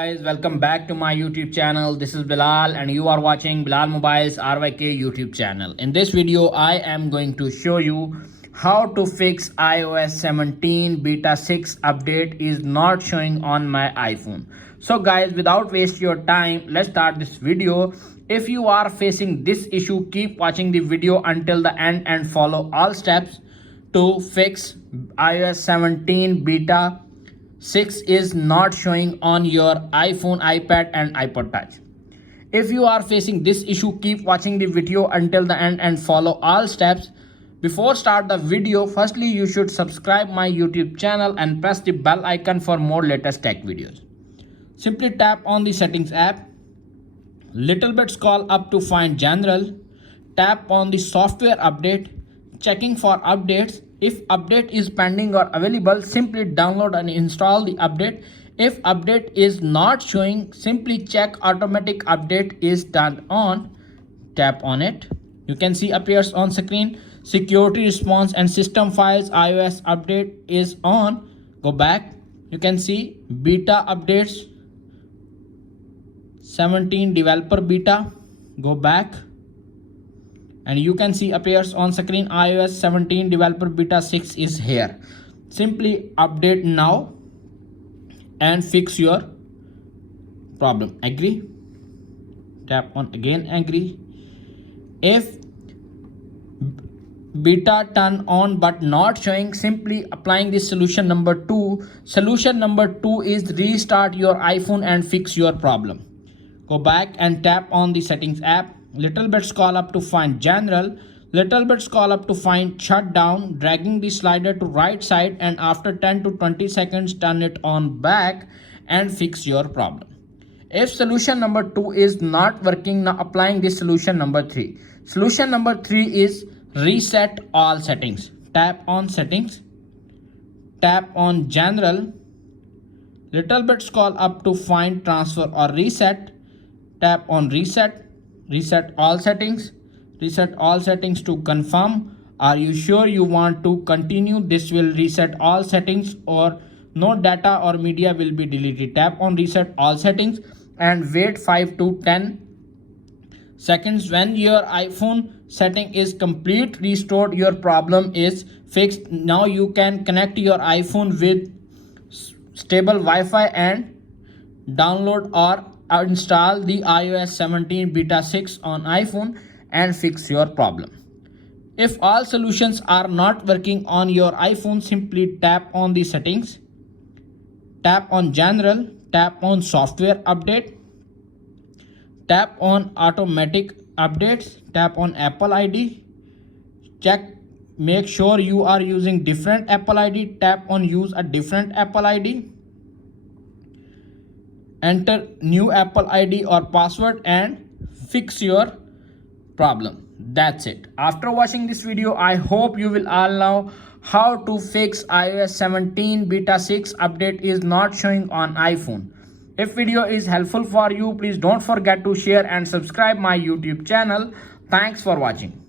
Guys, welcome back to my YouTube channel. This is Bilal and you are watching Bilal Mobiles RYK YouTube channel. In this video, I am going to show you how to fix iOS 17 beta 6 update is not showing on my iPhone. So guys, without waste your time, let's start this video. If you are facing this issue, keep watching the video until the end and follow all steps to fix iOS 17 beta 6 is not showing on your iPhone, iPad and iPod Touch. If you are facing this issue, keep watching the video until the end and follow all steps. Before start the video, firstly you should subscribe my YouTube channel and press the bell icon for more latest tech videos. Simply tap on the settings app, little bit scroll up to find general, tap on the software update, checking for updates. If update is pending or available, simply download and install the update. If update is not showing, simply check automatic update is turned on. Tap on it. You can see appears on screen. Security response and system files iOS update is on. Go back. You can see beta updates 17 developer beta. Go back. And you can see appears on screen iOS 17 developer beta 6 is here. Simply update now and fix your problem. Agree. Tap on again agree. If beta turn on but not showing, simply applying this solution number 2. Solution number 2 is restart your iPhone and fix your problem. Go back and tap on the settings app. Little bit scroll up to find general, little bit scroll up to find shutdown, dragging the slider to right side and after 10 to 20 seconds turn it on back and fix your problem. If solution number 2 is not working, now applying this solution number 3. Solution number 3 is reset all settings. Tap on settings, tap on general, little bit scroll up to find transfer or reset, tap on reset. Reset all settings. Reset all settings to confirm. Are you sure you want to continue? This will reset all settings or no data or media will be deleted. Tap on reset all settings and wait 5 to 10 seconds. When your iPhone setting is complete, restored, your problem is fixed. Now you can connect your iPhone with stable Wi-Fi and download or install the iOS 17 beta 6 on iPhone and fix your problem. If all solutions are not working on your iPhone, simply tap on the settings, tap on general, tap on software update, tap on automatic updates, tap on Apple ID, check, make sure you are using different Apple ID, tap on use a different Apple ID, enter new Apple ID or password and fix your problem. That's it. After watching this video, I hope you will all know how to fix iOS 17 beta 6 update is not showing on iPhone. If video is helpful for you, please don't forget to share and subscribe my YouTube channel. Thanks for watching.